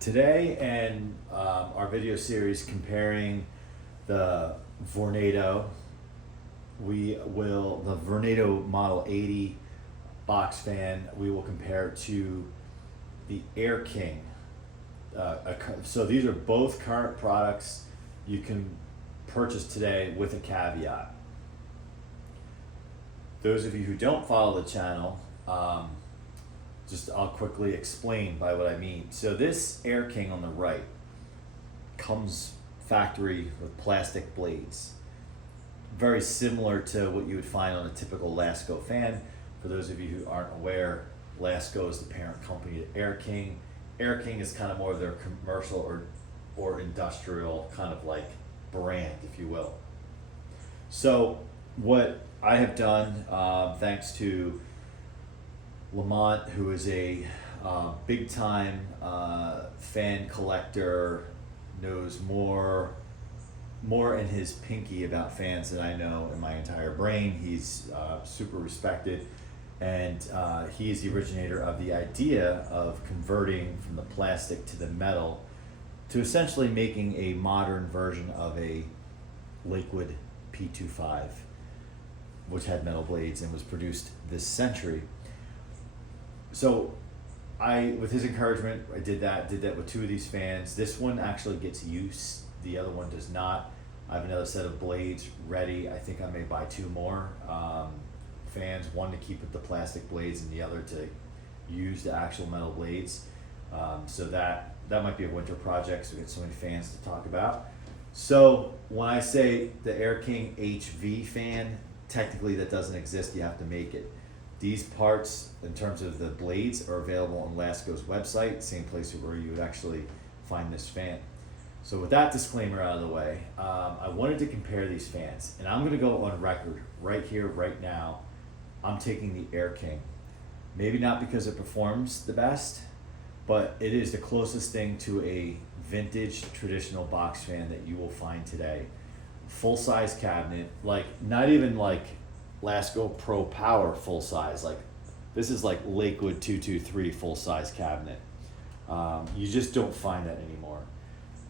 Today and our video series comparing the Vornado, the Vornado Model 80 box fan, we will compare to the Air King. So these are both current products you can purchase today with a caveat. Those of you who don't follow the channel, I'll quickly explain by what I mean. So this Air King on the right comes factory with plastic blades. Very similar to what you would find on a typical Lasco fan. For those of you who aren't aware, Lasco is the parent company to Air King. Air King is kind of more of their commercial or industrial kind of like brand, if you will. So what I have done, thanks to Lamont, who is a big time fan collector, knows more in his pinky about fans than I know in my entire brain. He's super respected, and he is the originator of the idea of converting from the plastic to the metal to essentially making a modern version of a Lakewood P25, which had metal blades and was produced this century. So with his encouragement, I did that with two of these fans. This one actually gets use, the other one does not. I have another set of blades ready. I think I may buy two more fans, one to keep with the plastic blades and the other to use the actual metal blades. So that might be a winter project, so we get so many fans to talk about. So when I say the Air King HV fan, technically that doesn't exist, you have to make it. These parts, in terms of the blades, are available on Lasco's website, same place where you would actually find this fan. So with that disclaimer out of the way, I wanted to compare these fans, and I'm gonna go on record right here, right now. I'm taking the Air King. Maybe not because it performs the best, but it is the closest thing to a vintage traditional box fan that you will find today. Full size cabinet, like not even like Lasco Pro Power full size, like this is like Lakewood 223 full size cabinet. You just don't find that anymore.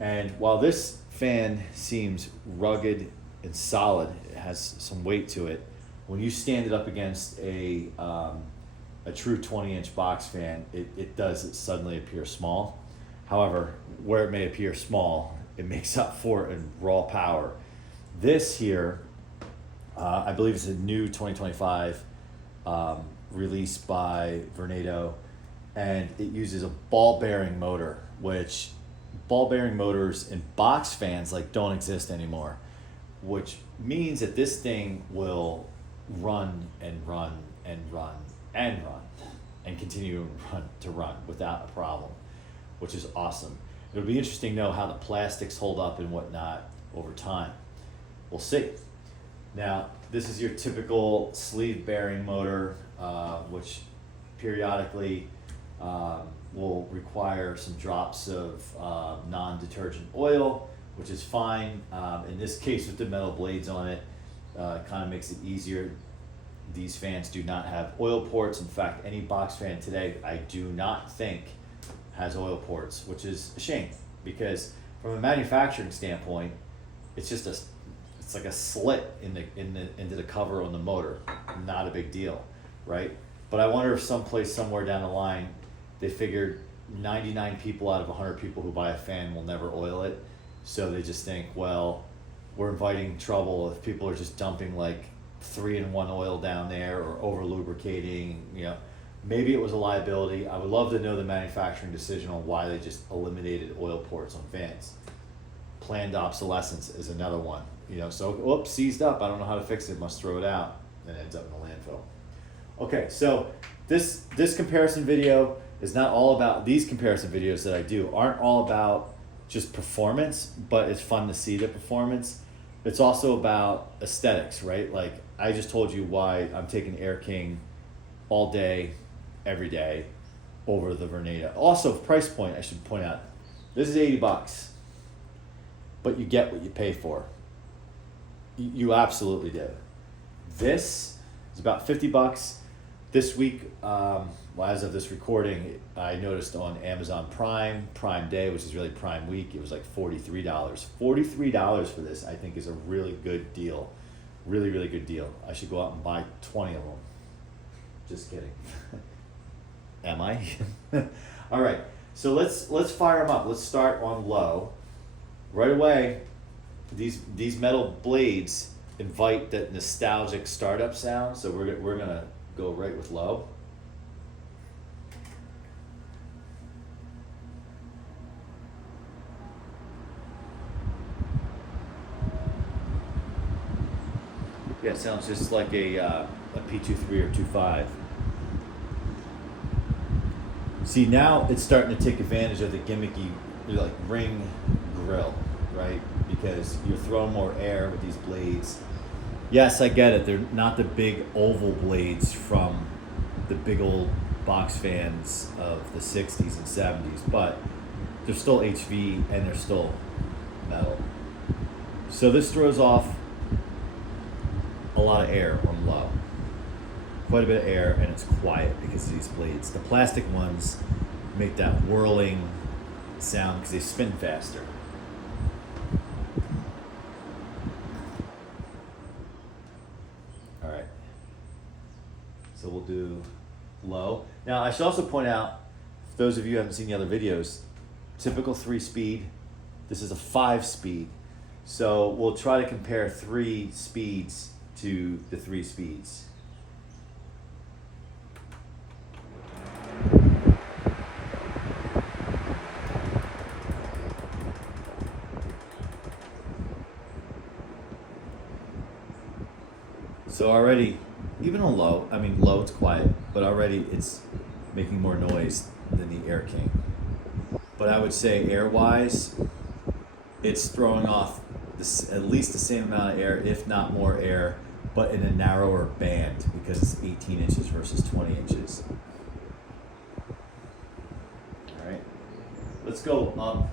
And while this fan seems rugged and solid, it has some weight to it, when you stand it up against a true 20-inch box fan, it suddenly appear small. However, where it may appear small, it makes up for it in raw power. This here, I believe it's a new 2025 release by Vornado, and it uses a ball bearing motor, which ball bearing motors in box fans like don't exist anymore, which means that this thing will run and run and run and run and continue to run without a problem, which is awesome. It'll be interesting to know how the plastics hold up and whatnot over time. We'll see. Now, this is your typical sleeve bearing motor, which periodically will require some drops of non-detergent oil, which is fine. In this case, with the metal blades on it, kind of makes it easier. These fans do not have oil ports. In fact, any box fan today, I do not think has oil ports, which is a shame, because from a manufacturing standpoint, it's like a slit into the cover on the motor. Not a big deal, right? But I wonder if somewhere down the line, they figured 99 people out of 100 people who buy a fan will never oil it. So they just think, well, we're inviting trouble if people are just dumping like 3-in-1 oil down there or over lubricating, maybe it was a liability. I would love to know the manufacturing decision on why they just eliminated oil ports on fans. Planned obsolescence is another one. So seized up, I don't know how to fix it, must throw it out, and it ends up in the landfill. Okay, so this comparison video is not all about, these comparison videos that I do aren't all about just performance, but it's fun to see the performance. It's also about aesthetics, right? Like I just told you why I'm taking Air King all day, every day over the Vornado. Also, price point, I should point out, this is $80, but you get what you pay for. You absolutely do. This is about $50. This week, well, as of this recording, I noticed on Amazon Prime Day, which is really Prime Week, it was like $43. $43 for this, I think, is a really good deal. Really, really good deal. I should go out and buy 20 of them. Just kidding. Am I? All right. So let's fire them up. Let's start on low. Right away, these metal blades invite that nostalgic startup sound. So we're gonna go right with low. Yeah, it sounds just like a P23 or 2.5. See, now it's starting to take advantage of the gimmicky, like, ring grill, right? Because you're throwing more air with these blades. Yes, I get it. They're not the big oval blades from the big old box fans of the 60s and 70s, but they're still HV and they're still metal. So this throws off a lot of air on low. Quite a bit of air, and it's quiet because of these blades. The plastic ones make that whirling sound because they spin faster. All right. So we'll do low. Now I should also point out, for those of you who haven't seen the other videos, typical 3-speed. This is a 5-speed. So we'll try to compare 3 speeds to the 3 speeds. So already, even on low, I mean low it's quiet, but already it's making more noise than the Air King. But I would say air-wise, it's throwing off at least the same amount of air, if not more air, but in a narrower band because it's 18 inches versus 20 inches. All right, let's go up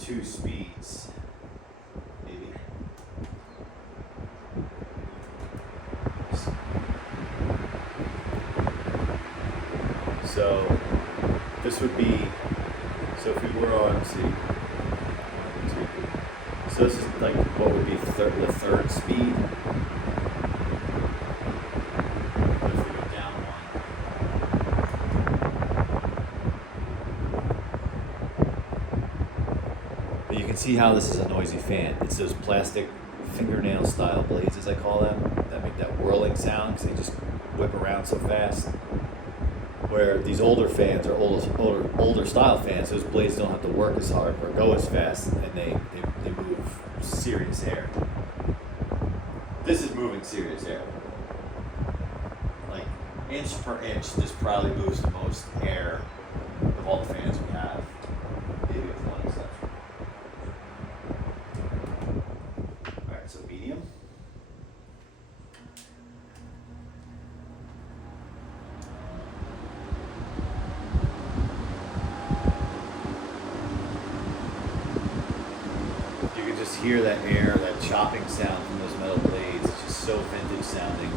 2 speeds. So this would be, so if we were on, let's see, so this is like what would be the third speed. But if we go down 1. But you can see how this is a noisy fan. It's those plastic fingernail style blades, as I call them, that make that whirling sound because they just whip around so fast. Where these older fans or older style fans, those blades don't have to work as hard or go as fast, and they move serious air. This is moving serious air. Like inch per inch, this probably moves the most air of all the fans we have, maybe with one exception. All right, so medium. Hear that air, that chopping sound from those metal blades. It's just so vintage sounding.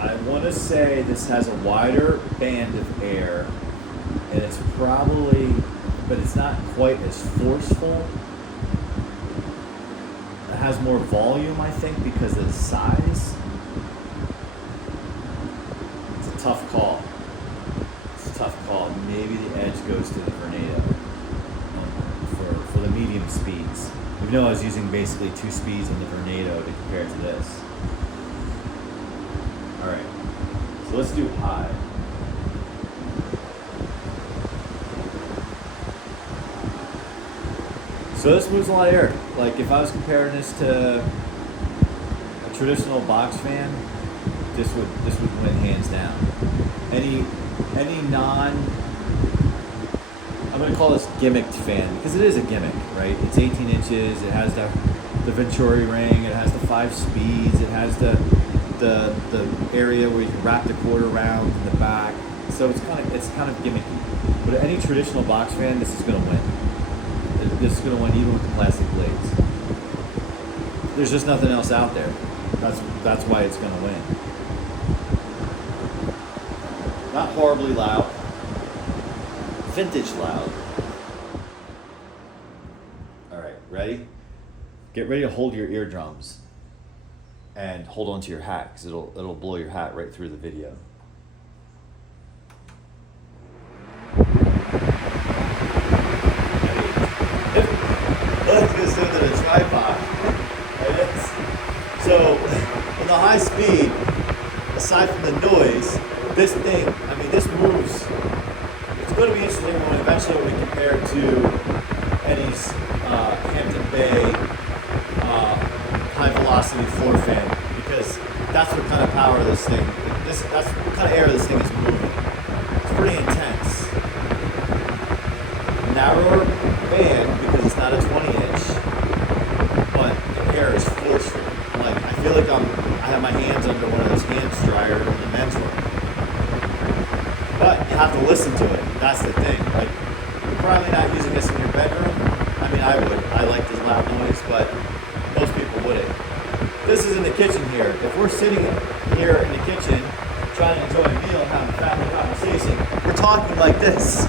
I want to say this has a wider band of air, and it's probably, but it's not quite as forceful. It has more volume, I think, because of the size. It's a tough call. Maybe the edge goes to the Vornado for the medium speeds. Even though I was using basically 2 speeds in the Vornado to compare to this. All right, so let's do high. So this moves a lot of air. Like if I was comparing this to a traditional box fan, this would win hands down. Any I'm going to call this gimmicked fan because it is a gimmick, right? It's 18 inches. It has the Venturi ring. It has the 5 speeds. It has the area where you can wrap the cord around in the back. So it's kind of gimmicky. But any traditional box fan, this is going to win. This is going to win even with the plastic blades. There's just nothing else out there. That's why it's gonna win. Not horribly loud. Vintage loud. All right, ready? Get ready to hold your eardrums and hold on to your hat, because it'll blow your hat right through the video. Let's get into the tripod. So, on the high speed, aside from the noise, this thing, I mean, this moves. It's going to be interesting when eventually we compare it to Eddie's Hampton Bay high velocity floor fan, because that's what kind of power this thing, that's what kind of air this thing is moving. It's pretty intense. Narrower band because it's not a 20-inch, but the air is forceful. Like, I feel like I have my hands under one of those hand dryers in the men's room. But you have to listen to it. That's the thing. Like, you're probably not using this in your bedroom. I mean, I would. I like this loud noise, but most people wouldn't. This is in the kitchen here. If we're sitting here in the kitchen trying to enjoy a meal and having a family conversation, we're talking like this.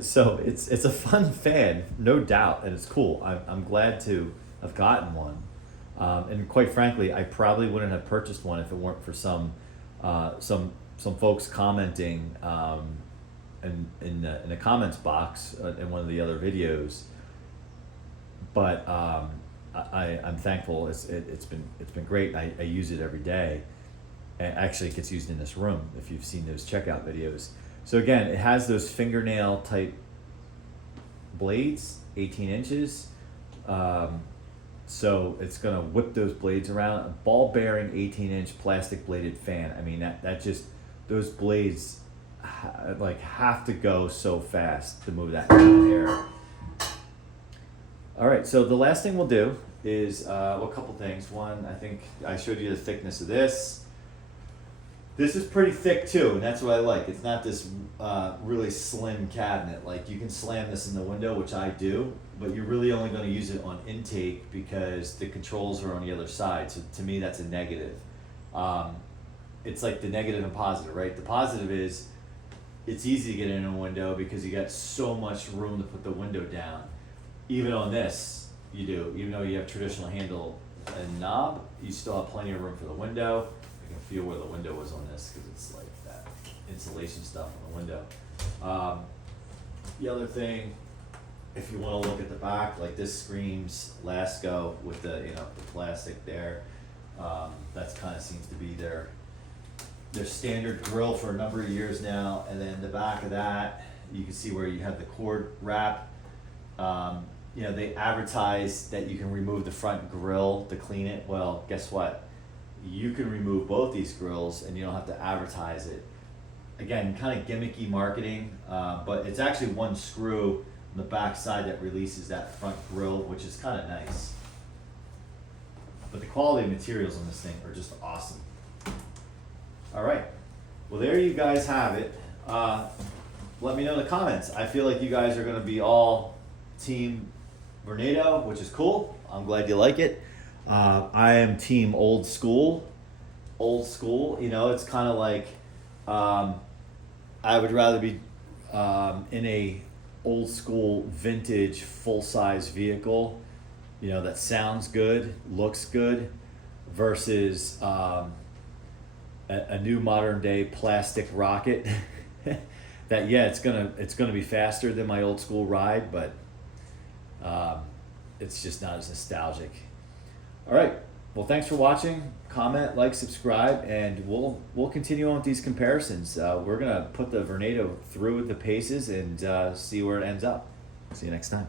So it's a fun fan, no doubt, and it's cool. I'm glad to have gotten one. And quite frankly, I probably wouldn't have purchased one if it weren't for some folks commenting in the comments box in one of the other videos. But I'm thankful. It's been great. I use it every day. And actually, it gets used in this room if you've seen those checkout videos. So again, it has those fingernail type blades, 18 inches. So it's gonna whip those blades around. A ball bearing 18-inch plastic bladed fan. I mean, that just, those blades have to go so fast to move that air. All right, so the last thing we'll do is, well, a couple things. One, I think I showed you the thickness of this. This is pretty thick too, and that's what I like. It's not this really slim cabinet. Like, you can slam this in the window, which I do, but you're really only going to use it on intake because the controls are on the other side. So to me, that's a negative. It's like the negative and positive, right? The positive is it's easy to get in a window because you got so much room to put the window down. Even on this, you do. Even though you have traditional handle and knob, you still have plenty of room for the window. I can feel where the window was on this because it's like that insulation stuff on the window. The other thing, if you want to look at the back, like this screams Lasco with the the plastic there. That's kind of seems to be their standard grill for a number of years now. And then the back of that, you can see where you have the cord wrap. They advertise that you can remove the front grill to clean it. Well, guess what? You can remove both these grills and you don't have to advertise it. Again, kind of gimmicky marketing, but it's actually one screw on the back side that releases that front grill, which is kind of nice. But the quality of materials on this thing are just awesome. All right, well, there you guys have it. Let me know in the comments. I feel like you guys are going to be all team Vornado, which is cool. I'm glad you like it. I am team old school. It's kind of like I would rather be in a old school vintage full-size vehicle, that sounds good, looks good, versus a new modern day plastic rocket that it's gonna be faster than my old school ride, but it's just not as nostalgic. All right, well, thanks for watching. Comment, like, subscribe, and we'll continue on with these comparisons. We're gonna put the Vornado through the paces and see where it ends up. See you next time.